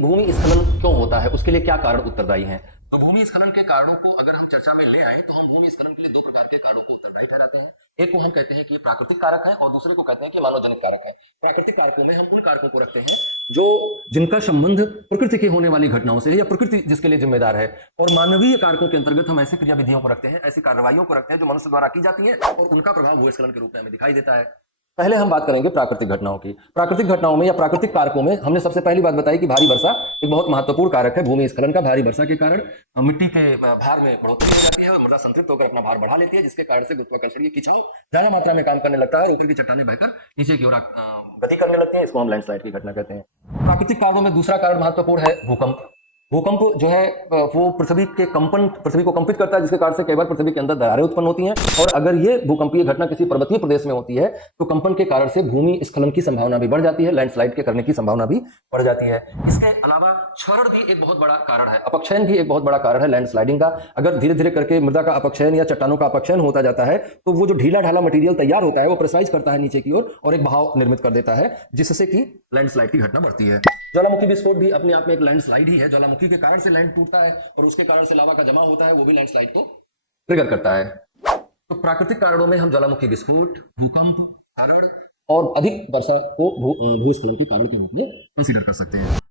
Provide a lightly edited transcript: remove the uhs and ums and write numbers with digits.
भूमि स्खलन क्यों होता है, उसके लिए क्या कारण उत्तरदायी हैं? तो भूमि स्खलन के कारणों को अगर हम चर्चा में ले आए तो हम भूमि स्खलन के लिए दो प्रकार के कारणों को उत्तरदायी ठहराते हैं। एक को हम कहते हैं कि प्राकृतिक कारक है और दूसरे को कहते हैं कि मानवजनित कारक है। प्राकृतिक कारकों में हम उन कारकों को रखते हैं जो जिनका संबंध प्रकृति की होने वाली घटनाओं से है या प्रकृति जिसके लिए जिम्मेदार है, और मानवीय कारकों के अंतर्गत हम ऐसी क्रियाविधियों को रखते हैं, ऐसी कार्रवाइयों को रखते हैं जो मनुष्य द्वारा की जाती है और उनका प्रभाव भूस्खलन के रूप में हमें दिखाई देता है। पहले हम बात करेंगे प्राकृतिक घटनाओं की। प्राकृतिक घटनाओं में या प्राकृतिक कारकों में हमने सबसे पहली बात बताई कि भारी वर्षा एक बहुत महत्वपूर्ण कारक है। भूमि स्खलन का भारी वर्षा के कारण मिट्टी के भार में बढ़ोतरी हो जाती है और मृदा संतृप्त होकर अपना भार बढ़ा लेती है, जिसके कारण से गुरुत्वाकर्षणीय खिंचाव ज्यादा मात्रा में काम करने लगता है और ऊपर की चट्टानें बहकर नीचे की ओर गति करने लगती है। इसको हम लैंडस्लाइड की घटना कहते हैं। प्राकृतिक कारणों में दूसरा कारण महत्वपूर्ण है भूकंप। भूकंप जो है वो पृथ्वी को कंपित करता है, जिसके कारण से कई बार पृथ्वी के अंदर दरारें उत्पन्न होती हैं, और अगर ये भूकंपीय घटना किसी पर्वतीय प्रदेश में होती है तो कंपन के कारण से भूमि स्खलन की संभावना भी बढ़ जाती है, लैंडस्लाइड के करने की संभावना भी बढ़ जाती है। इसके अलावा क्षरण भी एक बहुत बड़ा कारण है, अपक्षयन भी एक बहुत बड़ा कारण है लैंडस्लाइडिंग का। अगर धीरे धीरे करके मृदा का अपक्षयन या चट्टानों का अपक्षयन होता जाता है तो वो जो ढीला ढाला मटेरियल तैयार होता है वो प्रेशराइज करता है नीचे की ओर और एक बहाव निर्मित कर देता है, जिससे कि लैंडस्लाइड की घटना बढ़ती है। ज्वालामुखी विस्फोट भी अपने आप में एक लैंडस्लाइड ही है। ज्वालामुखी के कारण से लैंड टूटता है और उसके कारण से लावा का जमा होता है, वो भी लैंडस्लाइड को ट्रिगर करता है। तो प्राकृतिक कारणों में हम ज्वालामुखी विस्फोट, भूकंप, क्षरण और अधिक वर्षा को भूस्खलन के कारण के रूप में कंसीडर कर सकते हैं।